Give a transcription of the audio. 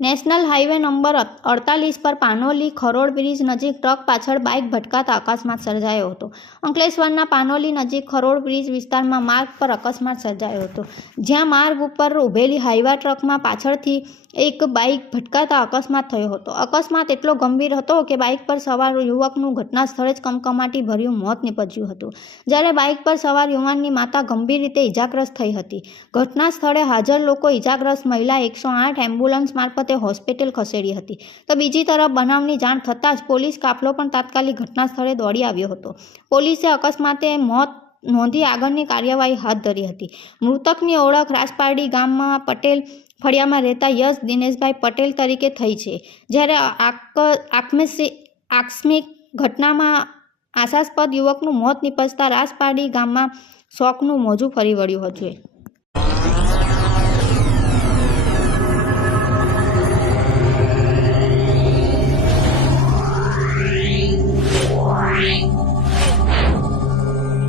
National highway number અડતાલીસ પર Panoli Kharod bridge નજીક ટ્રક પાછળ બાઇક ભટકાતા અકસ્માત સર્જાયો હતો. અંકલેશ્વરના પાનોલી નજીક ખરોડ બ્રિજ વિસ્તારમાં માર્ગ પર અકસ્માત સર્જાયો હતો. જ્યાં માર્ગ ઉપર ઊભેલી હાઈવા ટ્રકમાં પાછળથી એક બાઇક ભટકાતા અકસ્માત થયો હતો. અકસ્માત એટલો ગંભીર હતો કે બાઇક પર સવાર યુવકનું ઘટના સ્થળે જ કમકમાટી ભર્યું મોત નીપજ્યું હતું. જ્યારે બાઇક પર સવાર યુવાનની માતા ગંભીર રીતે ઇજાગ્રસ્ત થઈ હતી. ઘટના સ્થળે હાજર લોકો ઇજાગ્રસ્ત મહિલા એકસો આઠ એમ્બ્યુલન્સ મારફતે હોસ્પિટલ ખસેડી હતી. તો બીજી તરફ બનાવની જાણ થતાં જ પોલીસ કાફલો પણ તાત્કાલિક ઘટના સ્થળે દોડી આવ્યો હતો. પોલીસે અકસ્માતે મોત નોંધી આગળની કાર્યવાહી હાથ ધરી હતી. મૃતકની ઓળખ રાજપારડી ગામમાં પટેલ ફળિયામાં રહેતા યશ દિનેશભાઈ પટેલ તરીકે થઈ છે. જ્યારે આક આકસ્મિક ઘટનામાં આશાસ્પદ યુવકનું મોત નિપજતા રાજપારડી ગામમાં શોકનું મોજું ફરી વળ્યું હતું.